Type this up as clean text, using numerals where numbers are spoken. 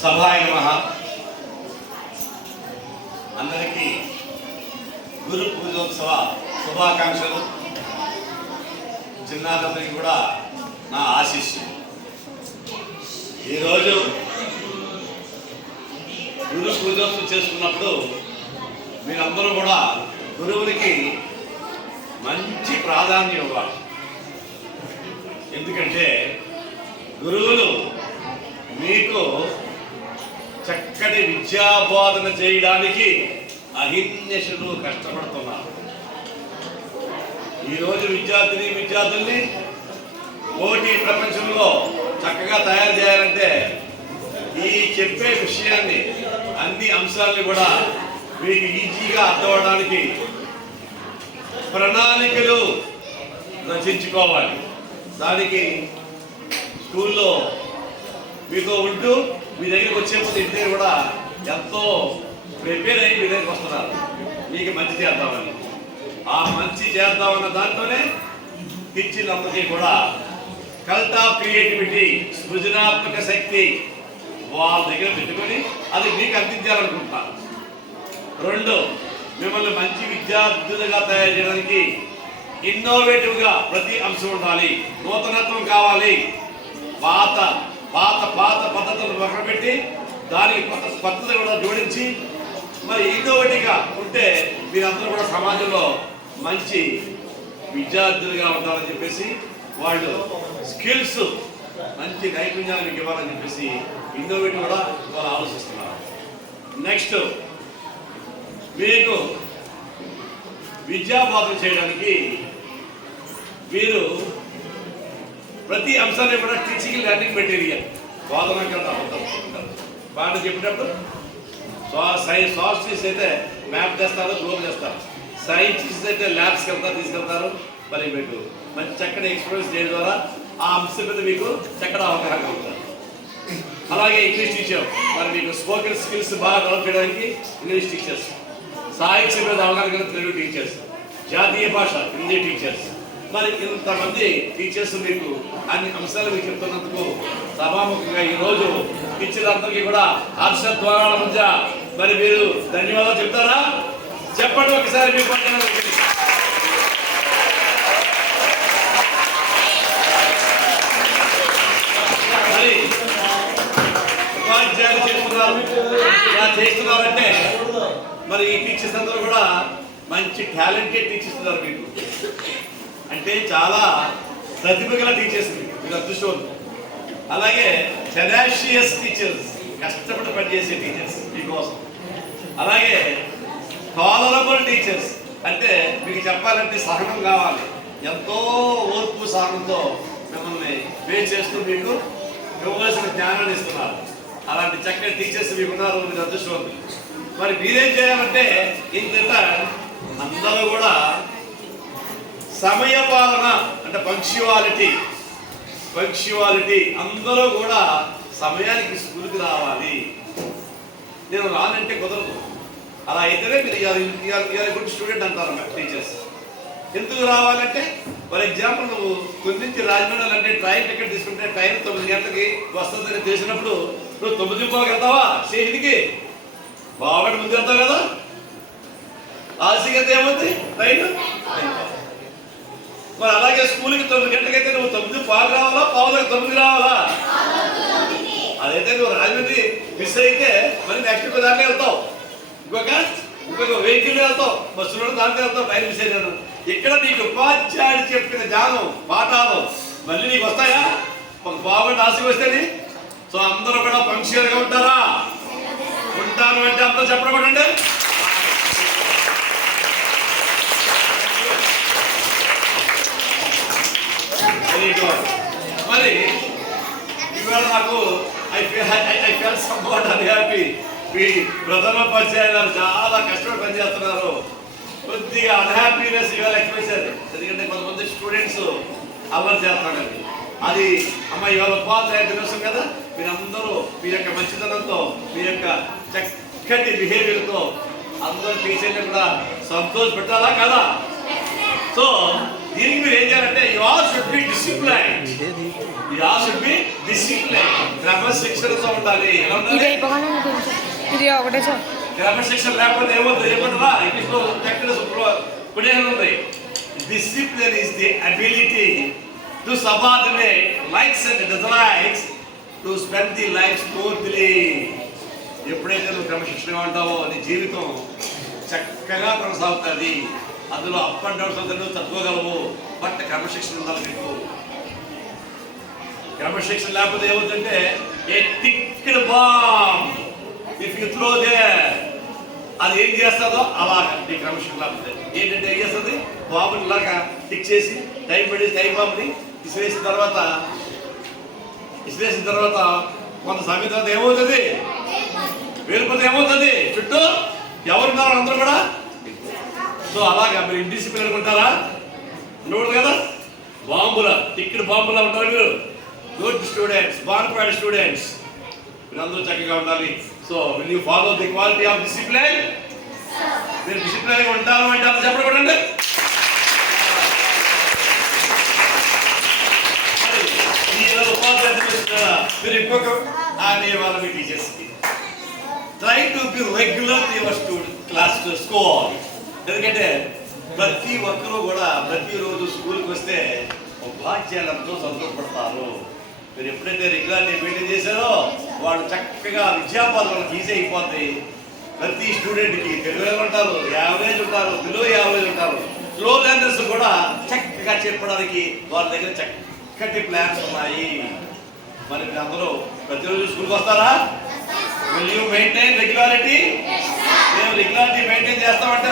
సభాయ నమః. అందరికీ గురు పూజోత్సవ శుభాకాంక్షలు. చిన్నారందరికీ కూడా నా ఆశీస్సులు. ఈరోజు గురు పూజోత్సవం చేసుకున్నప్పుడు మీరందరూ కూడా గురువునికి మంచి ప్రాధాన్యం ఇవ్వాలి. ఎందుకంటే గురువులు మీకు చక్కటి విద్యాబోధన చేయడానికి అహిర్నిశలు కష్టపడుతున్నారు. ఈరోజు విద్యార్థుల్ని పోటీ ప్రపంచంలో చక్కగా తయారు చేయాలంటే ఈ చెప్పే విషయాన్ని అన్ని అంశాలని కూడా మీకు ఈజీగా అర్థమవడానికి ప్రణాళికలు రచించుకోవాలి. దానికి స్కూల్లో మీతో ఉంటూ మీ దగ్గరికి వచ్చే ముందు ఇంటి దగ్గర కూడా ఎంతో ప్రిపేర్ అయ్యి మీ దగ్గరికి వస్తున్నారు. మీకు మంచి చేద్దామని, ఆ మంచి చేద్దామన్న దాంట్లోనే టీచర్లందరికీ కూడా కల్ట్ ఆఫ్ క్రియేటివిటీ, సృజనాత్మక శక్తి వాళ్ళ దగ్గర పెట్టుకొని అది మీకు అందించాలనుకుంటున్నారు. రెండు, మిమ్మల్ని మంచి విద్యార్థులుగా తయారు చేయడానికి ఇన్నోవేటివ్గా ప్రతి అంశం ఉండాలి. నూతనత్వం కావాలి. పాత పాత పాత పద్ధతులను పక్కనపెట్టి దానికి కొత్త పద్ధతులు కూడా జోడించి మరి ఇన్నోవేటివ్గా ఉంటే మీరందరూ కూడా సమాజంలో మంచి విద్యార్థులుగా ఉంటారని చెప్పేసి వాళ్ళు స్కిల్స్ మంచి నైపుణ్యాలు మీకు ఇవ్వాలని చెప్పేసి ఇన్నోవేటివ్ కూడా వాళ్ళు ఆలోచిస్తున్నారు. నెక్స్ట్, మీకు విద్యాబోధన చేయడానికి మీరు ప్రతి అంశాన్ని కూడా టీచింగ్ లెర్నింగ్ మెటీరియల్ బోధన కదా బాగా చెప్పేటప్పుడు సోషల్స్ అయితే మ్యాప్ చేస్తారు, గ్లోబ్ చేస్తారు. సైన్సిస్ట్ అయితే ల్యాబ్స్కి తీసుకెళ్తారు. మరి మీకు మంచి చక్కటి ఎక్స్పీరియన్స్ చేయడం ద్వారా ఆ అంశం మీద మీకు చక్కటి అవగాహన అవుతారు. అలాగే ఇంగ్లీష్ టీచర్, మరి మీకు స్పోకెన్ స్కిల్స్ బాగా డెవలప్ చేయడానికి ఇంగ్లీష్ టీచర్స్, సాహిత్యం మీద అవగాహన తెలుగు టీచర్స్, జాతీయ భాష హిందీ టీచర్స్, మరి ఇంతమంది టీచర్స్ మీకు అన్ని అంశాలు మీకు చెప్తున్నందుకు సభాముఖంగా ఈరోజు టీచర్లందరికీ కూడా హర్షధ్వానాల మధ్య మరి మీరు ధన్యవాదాలు చెప్తారా? చెప్పండి ఒకసారి. మీ పక్కన మరి ఉపాధ్యాయులు చెప్తున్నారు, ఇలా చేస్తున్నారంటే మరి ఈ టీచర్స్ అందరూ కూడా మంచి టాలెంటెడ్ టీచర్స్ ఉన్నారు మీకు. అంటే చాలా ప్రతిభ గల టీచర్స్ మీకు అదృష్టవంతులు. అలాగే టెనాషియస్ టీచర్స్, కష్టపడి పనిచేసే టీచర్స్ మీకోసం. అలాగే టాలరబుల్ టీచర్స్, అంటే మీకు చెప్పాలంటే సహనం కావాలి. ఎంతో ఓర్పు సహనంతో మిమ్మల్ని ఫేస్ చేస్తూ మీకు ఇవ్వవలసిన జ్ఞానాన్ని ఇస్తున్నారు. అలాంటి చక్కటి టీచర్స్ మీకు ఉన్నారు, మీరు అదృష్టవంతులు. మరి మీరేం చేయాలంటే ఇంత అందరూ కూడా సమయ పాలన, అంటే పంక్చువాలిటీ అందరూ కూడా సమయానికి స్కూల్కి రావాలి. నేను రానంటే కుదరదు. అలా అయితేనే మీరు గుడ్ స్టూడెంట్ అంటారు టీచర్స్. ఎందుకు రావాలంటే ఫర్ ఎగ్జాంపుల్ నువ్వు కొన్ని నుంచి రాజమండ్రి అంటే ట్రైన్ టికెట్ తీసుకుంటే ట్రైన్ 9 గంటలకి వస్తుందని తెలిసినప్పుడు నువ్వు 9:15 వెళ్తావా స్టేషన్కి? బాగా ముందు వెళ్తావు కదా. ఆలస్యంగా ఏమవుతుంది ట్రైన్. మరి అలాగే స్కూల్కి 9 గంటలకైతే నువ్వు 9:15 రావాలా, 9:15 రావాలా? అదైతే నువ్వు రాజమండ్రి మిస్ అయితే మరి నెక్స్ట్ దాంట్లో వెళ్తావు, ఇంకొక వెహికల్ వెళ్తావు, బస్సులో దాంట్లో వెళ్తావు. ట్రైన్ మిస్ అయినాను. ఇక్కడ నీకు ఉపాధ్యాయుడు చెప్పిన జ్ఞానం పాఠాలు మళ్ళీ నీకు వస్తాయా? ఒక బాగుండి ఆశకి వస్తేని. సో అందరూ కూడా పంక్చువల్గా ఉంటారా? ఉంటాను అంటే అందరూ చెప్పకూడండి. మరి ఇవాళ నాకు ఐ ఫెల్ సంబౌట్ అన్‌హ్యాపీ. మీ ప్రధానోపాధ్యాయులు చాలా కష్టపడి పనిచేస్తున్నారు. కొద్దిగా అన్హ్యాపీనెస్ ఇవాళ ఎక్స్ప్రెస్ అయ్యారు. ఎందుకంటే కొంతమంది స్టూడెంట్స్ అల్లరి చేస్తున్నారండి. అది అమ్మ ఇవాళ ఉపాధ్యాయ దినోత్సవం కదా, మీరందరూ మీ యొక్క మంచితనంతో, మీ యొక్క చక్కటి బిహేవియర్తో అందరూ టీచర్ని కూడా సంతోష పెట్టాలా కదా? సో దీనికి మీరు ఏం చేయాలంటే you all should be disciplined. We all should be disciplined. క్రమశిక్షణతో ఉండాలి. ఎలా ఉండాలి? ఇది ఒకటే సార్. క్రమశిక్షణ లేకపోతే ఏమవుతుందా? ఇంగ్లీష్లో ఉంది. Discipline is the ability to subordinate likes and dislikes to spend the life smoothly. ఎప్పుడైతే నువ్వు క్రమశిక్షణగా ఉంటావో నీ జీవితం చక్కగా కొనసాగుతుంది. అందులో అప్ అండ్ డౌన్స్ అంతా నువ్వు తట్టుకోగలవు. బట్ క్రమశిక్షణ ఉండాలి నీకు. క్రమశిక్షణ లేకపోతే ఏమవుతుందంటే a ticked bomb if you throw there అది ఏం చేస్తుందో అలాగా నీ క్రమశిక్షణ లేకపోతే ఏంటంటే ఏం చేస్తుంది? బాంబుని లాగా టిక్ చేసి టైం బాంబుని విసిరేసిన తర్వాత కొంత సమయం తర్వాత ఏమవుతుంది? వెళ్ళిపోతే ఏమవుతుంది? చుట్టూ ఎవరున్నారు అందరూ కూడా. సో అలాగా మీరు ఇండిసిప్లిన్ ఉంటారా? ఉండకూడదు కదా. బాంబులా టిక్డ్ బాంబులా ఉంటారు మీరు. గుడ్ స్టూడెంట్స్, బాన్పాడ్ స్టూడెంట్స్, మీరందరూ చక్కగా ఉండాలి. So will you follow the quality of discipline? మీరు డిసిప్లిన్ ఉంటారు అంటే అలా చెప్పకూడదండి. మీరు ఇంకొక అనేవాళ్ళు మీ టీచర్స్కి try to be regular your student class school. ఎందుకంటే ప్రతి ఒక్కరూ కూడా ప్రతిరోజు స్కూల్కి వస్తే ఉపాధ్యాయులంతో సంతోషపడతారు. మీరు ఎప్పుడైతే రెగ్యులారిటీ మెయింటైన్ చేశారో వాళ్ళు చక్కగా విద్యాపాలన ఈజీ అయిపోతాయి. ప్రతి స్టూడెంట్కి తెలుగు ఉంటారు, యావరేజ్ ఉంటారు, బిలో యావరేజ్ ఉంటారు, స్లో లెర్నర్స్ కూడా చక్కగా చెప్పడానికి వాళ్ళ దగ్గర చక్కటి ప్లాన్స్ ఉన్నాయి. మరి మీరు అందరూ ప్రతిరోజు స్కూల్కి వస్తారా? Will you maintain regularity? మేము రెగ్యులారిటీ మెయింటైన్ చేస్తామంటే